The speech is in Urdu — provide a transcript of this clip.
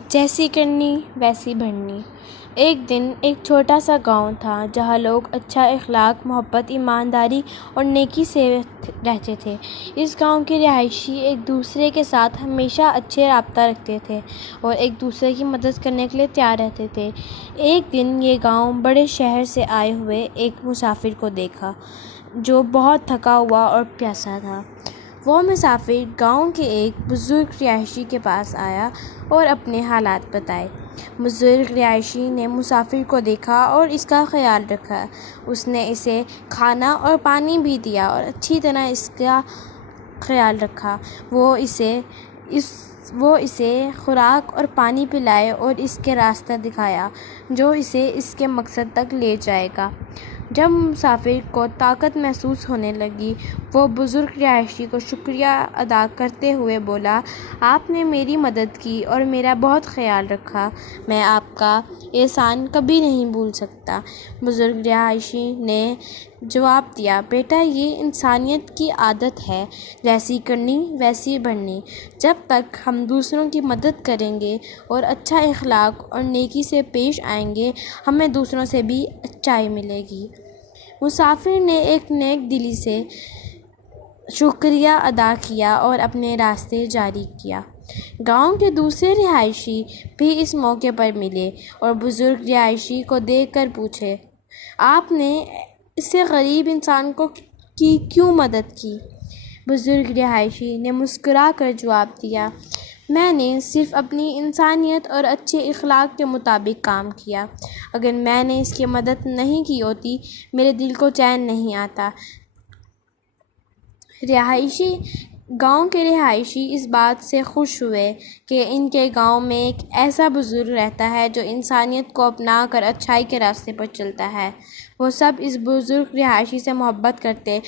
جیسی کرنی ویسی بھرنی۔ ایک دن ایک چھوٹا سا گاؤں تھا جہاں لوگ اچھا اخلاق، محبت، ایمانداری اور نیکی سے رہتے تھے۔ اس گاؤں کے رہائشی ایک دوسرے کے ساتھ ہمیشہ اچھے رابطہ رکھتے تھے اور ایک دوسرے کی مدد کرنے کے لیے تیار رہتے تھے۔ ایک دن یہ گاؤں بڑے شہر سے آئے ہوئے ایک مسافر کو دیکھا جو بہت تھکا ہوا اور پیاسا تھا۔ وہ مسافر گاؤں کے ایک بزرگ رہائشی کے پاس آیا اور اپنے حالات بتائے۔ بزرگ رہائشی نے مسافر کو دیکھا اور اس کا خیال رکھا۔ اس نے اسے کھانا اور پانی بھی دیا اور اچھی طرح اس کا خیال رکھا۔ وہ اسے خوراک اور پانی پلائے اور اس کے راستہ دکھایا جو اسے اس کے مقصد تک لے جائے گا۔ جب مسافر کو طاقت محسوس ہونے لگی، وہ بزرگ رہائشی کو شکریہ ادا کرتے ہوئے بولا، آپ نے میری مدد کی اور میرا بہت خیال رکھا، میں آپ کا احسان کبھی نہیں بھول سکتا۔ بزرگ رہائشی نے جواب دیا، بیٹا، یہ انسانیت کی عادت ہے، جیسی کرنی ویسی بھرنی۔ جب تک ہم دوسروں کی مدد کریں گے اور اچھا اخلاق اور نیکی سے پیش آئیں گے، ہمیں دوسروں سے بھی اچائی ملے گی۔ مسافر نے ایک نیک دلی سے شکریہ ادا کیا اور اپنے راستے جاری کیا۔ گاؤں کے دوسرے رہائشی بھی اس موقع پر ملے اور بزرگ رہائشی کو دیکھ کر پوچھے، آپ نے اس غریب انسان کی کیوں مدد کی؟ بزرگ رہائشی نے مسکرا کر جواب دیا، میں نے صرف اپنی انسانیت اور اچھے اخلاق کے مطابق کام کیا۔ اگر میں نے اس کی مدد نہیں کی ہوتی، میرے دل کو چین نہیں آتا۔ گاؤں کے رہائشی اس بات سے خوش ہوئے کہ ان کے گاؤں میں ایک ایسا بزرگ رہتا ہے جو انسانیت کو اپنا کر اچھائی کے راستے پر چلتا ہے۔ وہ سب اس بزرگ رہائشی سے محبت کرتے